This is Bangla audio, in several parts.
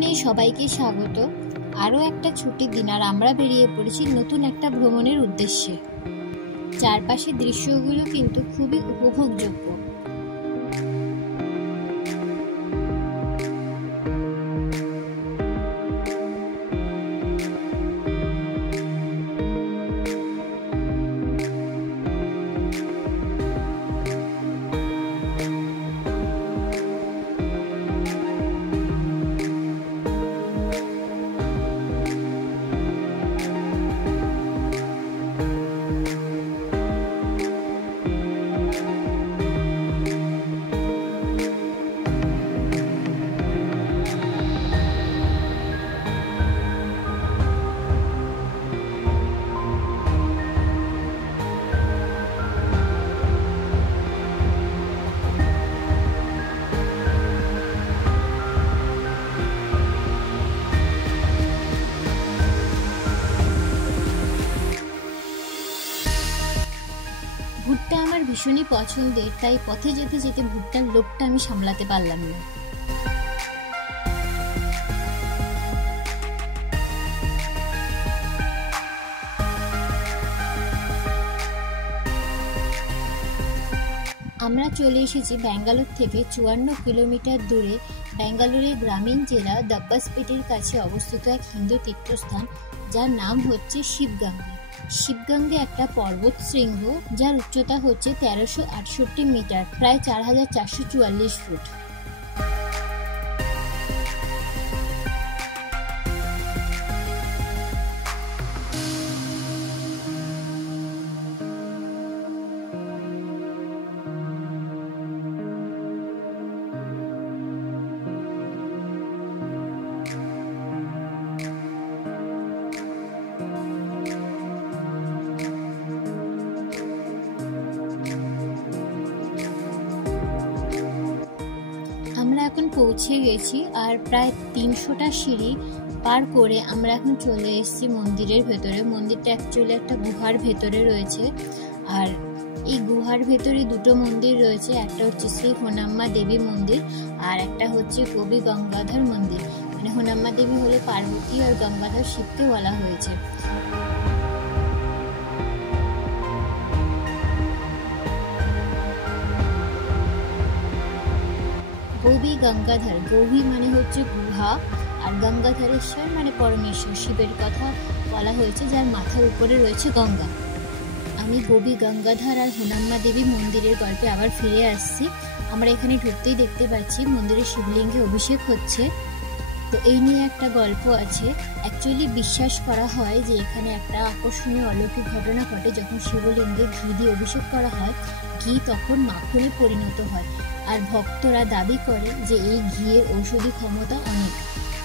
ভ্রমণে সবাইকে স্বাগত। আরও একটা ছুটির দিন আর আমরা বেরিয়ে পড়েছি নতুন একটা ভ্রমণের উদ্দেশ্যে। চারপাশের দৃশ্যগুলো কিন্তু খুবই উপভোগযোগ্য। ভুট্টা আমার ভীষণই পছন্দের, তাই পথে যেতে যেতে ভুট্টার লোভটা আমি সামলাতে পারলাম না। আমরা চলে এসেছি ব্যাঙ্গালোর থেকে 54 কিলোমিটার দূরে ব্যাঙ্গালোরের গ্রামীণ জেলা দাব্বাসপেটের কাছে অবস্থিত এক হিন্দু তীর্থস্থান, যার নাম হচ্ছে শিবগঙ্গে। শিবগঙ্গে একটা পর্বত শৃঙ্গ, যার উচ্চতা হচ্ছে 1368 মিটার, প্রায় 4444 ফুট। আমরা এখন পৌঁছে গেছি আর প্রায় 300টা সিঁড়ি পার করে আমরা এখন চলে এসেছি মন্দিরের ভেতরে। মন্দিরটা অ্যাকচুয়ালি একটা গুহার ভেতরে রয়েছে, আর এই গুহার ভেতরে দুটো মন্দির রয়েছে। একটা হচ্ছে শ্রী হোনাম্মা দেবী মন্দির আর একটা হচ্ছে কবি গঙ্গাধর মন্দির। মানে হোনাম্মা দেবী হলো পার্বতী আর গঙ্গাধর শিবকে বলা হয়েছে। গৌবী গঙ্গাধর, গৌবী মানে হচ্ছে গুহা আর গঙ্গাধরেশ্বর মানে পরমেশ্বর শিবের কথা বলা হয়েছে, যার মাথার উপরে রয়েছে গঙ্গা। আমি গৌবী গঙ্গাধর আর হোনাম্মা দেবী মন্দিরের গল্পে আবার ফিরে আসছি। আমরা এখানে ঢুকতেই দেখতে পাচ্ছি মন্দিরের শিবলিঙ্গে অভিষেক হচ্ছে। তো এই নিয়ে একটা গল্প আছে। অ্যাকচুয়ালি বিশ্বাস করা হয় যে এখানে একটা আকর্ষণীয় অলৌকিক ঘটনা ঘটে। যখন শিবলিঙ্গে ঘি দিয়ে অভিষেক করা হয়, ঘি তখন মাখনে পরিণত হয়। আর ভক্তরা দাবি করে যে এই ঘিয়ের ঔষধি ক্ষমতা অনেক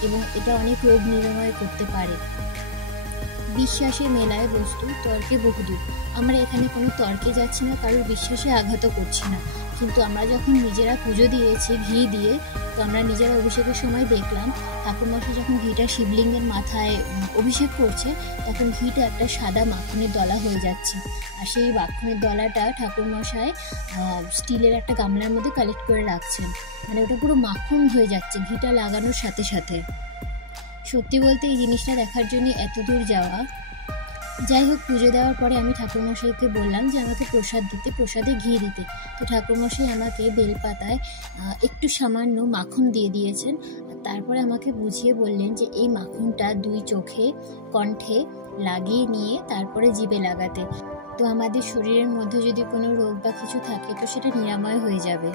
এবং এটা অনেক রোগ নিরাময় করতে পারে। বিশ্বাসে মেলায় বস্তু, তর্কে বহুদূর। আমরা এখানে কোনো তর্কে যাচ্ছি না, কারোর বিশ্বাসে আঘাত করছি না, কিন্তু আমরা যখন নিজেরা পুজো দিয়েছি ঘি দিয়ে, তো আমরা নিজেরা অভিষেকের সময় দেখলাম ঠাকুরমশাই যখন ঘিটা শিবলিঙ্গের মাথায় অভিষেক করছে, তখন ঘিটা একটা সাদা মাখনের দলা হয়ে যাচ্ছে। আর সেই মাখনের দলাটা ঠাকুরমশাই স্টিলের একটা গামলার মধ্যে কালেক্ট করে রাখছেন। মানে ওটা পুরো মাখন হয়ে যাচ্ছে ঘিটা লাগানোর সাথে সাথে। সত্যি বলতে এই জিনিসটা দেখার জন্য এত দূর যাওয়া। যাই হোক, পুজো দেওয়ার পরে আমি ঠাকুরমশাইকে বললাম যে আমাকে প্রসাদ দিতে, প্রসাদে ঘি দিতে। তো ঠাকুরমশাই আমাকে বেলপাতায় একটু সামান্য মাখন দিয়ে দিয়েছেন। তারপরে আমাকে বুঝিয়ে বললেন যে এই মাখনটা 2 চোখে কণ্ঠে লাগিয়ে নিয়ে তারপরে জিভে লাগাতে। তো আমাদের শরীরের মধ্যে যদি কোনো রোগ বা কিছু থাকে তো সেটা নিরাময় হয়ে যাবে।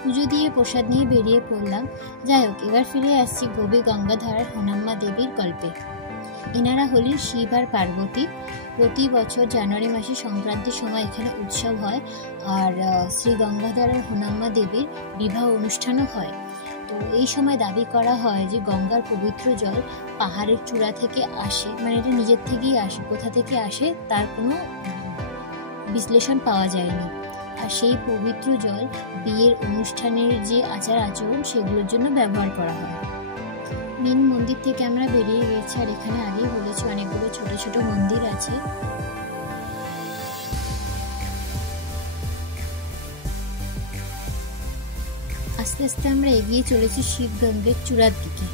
পুজো দিয়ে প্রসাদ নিয়ে বেরিয়ে পড়লাম। যাই হোক, এবার ফিরে আসছি গৌবী গঙ্গাধর হোনাম্মা দেবীর গল্পে। এনারা হলেন শিব আর পার্বতী। প্রতি বছর জানুয়ারি মাসে সংক্রান্তির সময় এখানে উৎসব হয়, আর শ্রী গঙ্গাধর আর হোনাম্মা দেবীর বিবাহ অনুষ্ঠানও হয়। তো এই সময় দাবি করা হয় যে গঙ্গার পবিত্র জল পাহাড়ের চূড়া থেকে আসে, মানে এটা নিজের থেকেই আসে। কোথা থেকে আসে তার কোনো বিশ্লেষণ পাওয়া যায়নি। আর সেই পবিত্র জল বিয়ের অনুষ্ঠানের যে আচার আচরণ সেগুলোর জন্য ব্যবহার করা হয়। মেন মন্দির থেকে আমরা বেরিয়ে গেছি, আর এখানে আগেই বলেছি অনেকগুলো ছোট ছোট মন্দির আছে। আস্তে আস্তে আমরা এগিয়ে চলেছি শিবগঙ্গের চূড়ার দিকে।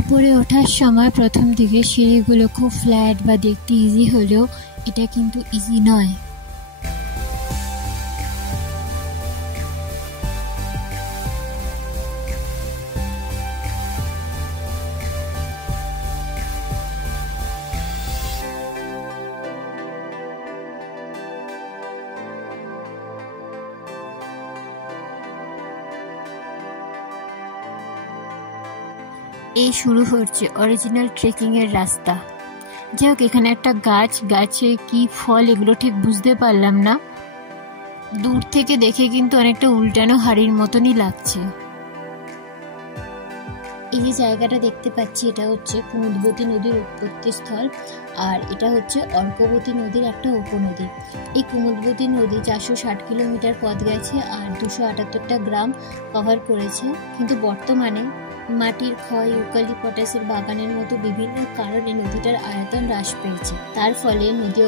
উপরে ওঠার সময় প্রথম দিকে সিঁড়িগুলো খুব ফ্ল্যাট বা দেখতে ইজি হলেও এটা কিন্তু ইজি নয়। এই শুরু হচ্ছে অরিজিনাল ট্রেকিং এর রাস্তা। যাই হোক, এখানে একটা গাছে কি ফল এগুলো ঠিক বুঝতে পারলাম না, দূর থেকে দেখে কিন্তু অনেকটা উল্টানো হাড়ির মতনই লাগছে। এই যে জায়গাটা দেখতে পাচ্ছি এটা হচ্ছে কুমুদবতী নদীর উৎপত্তি স্থল, আর এটা হচ্ছে অর্কবতী নদীর একটা উপনদী। এই কুমুদবতী নদী 460 কিলোমিটার পথ গেছে আর 278টা গ্রাম কভার করেছে, কিন্তু বর্তমানে মাটির ক্ষয়, ইউক্যালিপটাসের বাগানের মতো বিভিন্ন কারণে নদীটার আয়তন হ্রাস পেয়েছে। তার ফলে নদী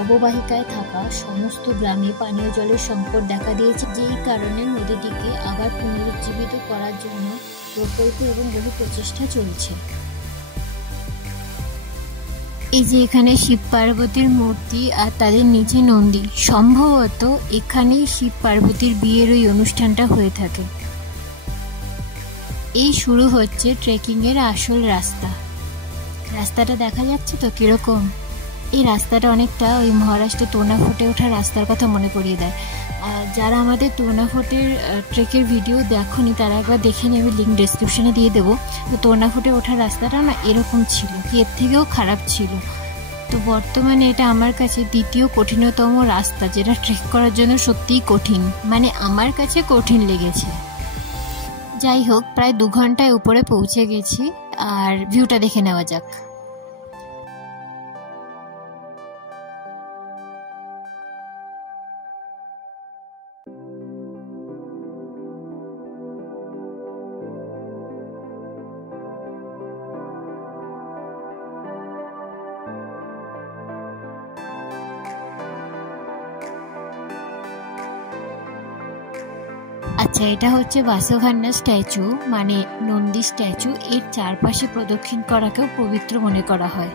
অববাহিকায় থাকা সমস্ত গ্রামে পানীয় জলের সংকট দেখা দিয়েছে, যেই কারণে নদীটিকে আবার পুনরুজ্জীবিত করার জন্য প্রকল্প এবং বহু প্রচেষ্টা চলছে। এই যে এখানে শিব পার্বতীর মূর্তি আর তাদের নিচে নন্দী, সম্ভবত এখানেই শিব পার্বতীর বিয়ের ওই অনুষ্ঠানটা হয়ে থাকে। এই শুরু হচ্ছে ট্রেকিং এর আসল রাস্তা। রাস্তাটা দেখা যাচ্ছে তো কিরকম? এই রাস্তাটা অনেকটা ওই মহারাষ্ট্রে তোনা ফোটে ওঠা রাস্তার কথা মনে করিয়ে দেয়। যারা আমাদের তোনা ফোটের ট্রেকের ভিডিও দেখোনি তারা একবার দেখে নেবে, লিঙ্ক ডেসক্রিপশনে দিয়ে দেবো। তো তোনা ফোটে ওঠা রাস্তাটা না এরকম ছিল, কি এর থেকেও খারাপ ছিল। তো বর্তমানে এটা আমার কাছে দ্বিতীয় কঠিনতম রাস্তা, যেটা ট্রেক করার জন্য সত্যিই কঠিন, মানে আমার কাছে কঠিন লেগেছে। যাই হোক, প্রায় 2 ঘন্টায় উপরে পৌঁছে গেছি, আর ভিউটা দেখে নেওয়া যাক। আচ্ছা, এটা হচ্ছে বাসভান্না স্ট্যাচু, মানে নন্দী স্ট্যাচু। এর চারপাশে প্রদক্ষিণ করাকেও পবিত্র মনে করা হয়।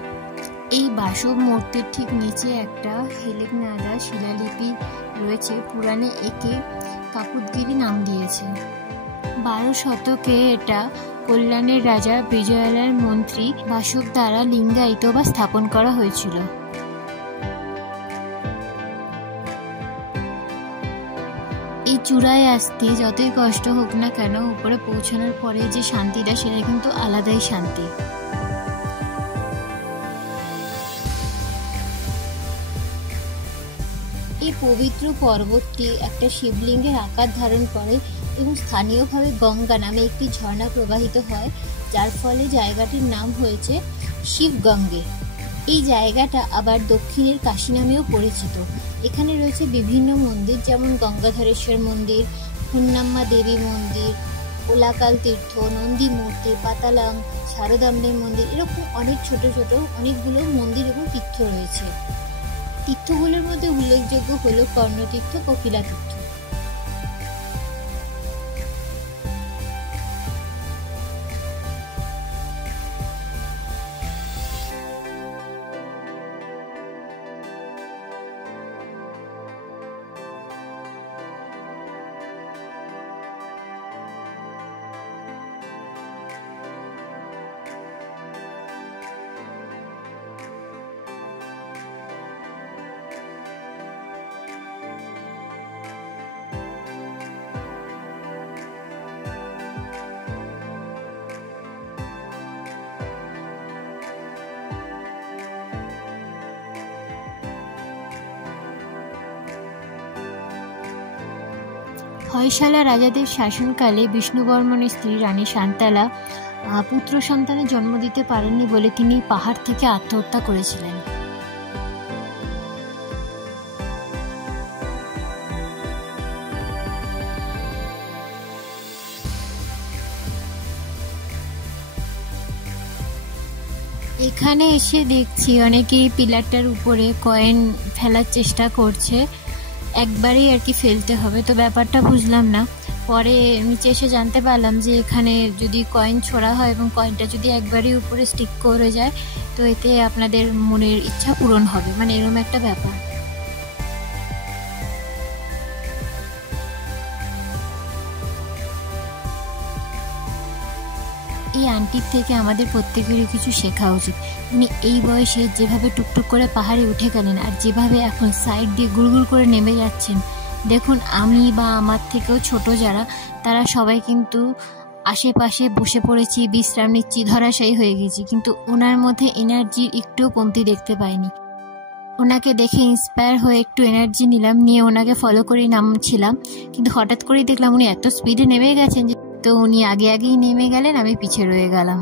এই বাসব মূর্তির ঠিক নিচে একটা হেলেকনাদা শিলালিপি রয়েছে, পুরাণে একে কাকুতগিরি নাম দিয়েছে। 12 শতকে এটা কল্যাণের রাজা বিজয়ালয়ের মন্ত্রী বাসব দ্বারা লিঙ্গায়িত বা স্থাপন করা হয়েছিল। এই চূড়ায় আসতে যতই কষ্ট হোক না কেন, উপরে পৌঁছানোর পরে যে শান্তিটা, সেটা কিন্তু আলাদাই শান্তি। এই পবিত্র পর্বতটি একটা শিবলিঙ্গের আকার ধারণ করে এবং স্থানীয়ভাবে গঙ্গা নামে একটি ঝর্ণা প্রবাহিত হয়, যার ফলে জায়গাটির নাম হয়েছে শিবগঙ্গে। এই জায়গাটা আবার দক্ষিণের কাশী নামেও পরিচিত। এখানে রয়েছে বিভিন্ন মন্দির, যেমন গঙ্গাধরেশ্বর মন্দির, পুন্নাম্মা দেবী মন্দির, ওলাকাল তীর্থ, নন্দী মূর্তি, পাতালাম, শারদাম্বের মন্দির, এরকম অনেক ছোট ছোট অনেকগুলো মন্দির এবং তীর্থ রয়েছে। তীর্থগুলোর মধ্যে উল্লেখযোগ্য হল কর্ণতীর্থ, কপিলা তীর্থ। হয়শালা রাজাদের শাসনকালে বিষ্ণুবর্মনের স্ত্রী রানী শান্তালা পুত্র সন্তানের জন্ম দিতে পারেননি বলে তিনি পাহাড় থেকে আত্মহত্যা করেছিলেন। এখানে এসে দেখছি অনেকেই পিলারটার উপরে কয়েন ফেলার চেষ্টা করছে, একবারেই আর কি ফেলতে হবে, তো ব্যাপারটা বুঝলাম না। পরে নিচে এসে জানতে পারলাম যে এখানে যদি কয়েন ছোড়া হয় এবং কয়েনটা যদি একবারই উপরে স্টিক করে যায় তো এতে আপনাদের মনের ইচ্ছা পূরণ হবে, মানে এরকম একটা ব্যাপার। এই আন্টির থেকে আমাদের প্রত্যেকেরই কিছু শেখা উচিত। উনি এই বয়সে যেভাবে টুকটুক করে পাহাড়ে উঠে গেলেন আর যেভাবে এখন সাইড দিয়ে গুড়গুড় করে নেমে যাচ্ছেন, দেখুন আমি বা আমার থেকেও ছোট যারা তারা সবাই কিন্তু আশেপাশে বসে পড়েছি, বিশ্রাম নিচ্ছি, ধরাশায়ী হয়ে গেছি, কিন্তু ওনার মধ্যে এনার্জির একটুও কমতি দেখতে পাইনি। ওনাকে দেখে ইন্সপায়ার হয়ে একটু এনার্জি নিলাম, নিয়ে ওনাকে ফলো করেই নামছিলাম, কিন্তু হঠাৎ করেই দেখলাম উনি এত স্পিডে নেমে গেছেন যে তো উনি আগে আগেই নেমে গেলেন, আমি পিছে রয়ে গেলাম।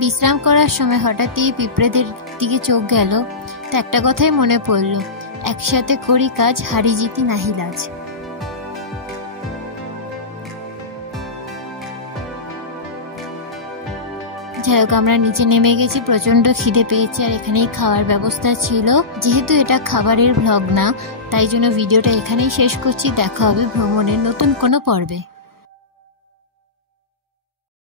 বিশ্রাম করার সময় হঠাৎই পিঁপড়েদের দিকে চোখ গেল, তো একটা কথাই মনে পড়ল, একসাথে করি কাজ, হারি জিতি নাহি লাজ। যাই হোক, আমরা নিচে নেমে গেছি, প্রচন্ড খিদে পেয়েছে আর এখানেই খাওয়ার ব্যবস্থা ছিল। যেহেতু এটা খাবারের ভ্লগ না, তাই জন্য ভিডিওটা এখানেই শেষ করছি। দেখা হবে ভ্রমণের নতুন কোনো পর্বে।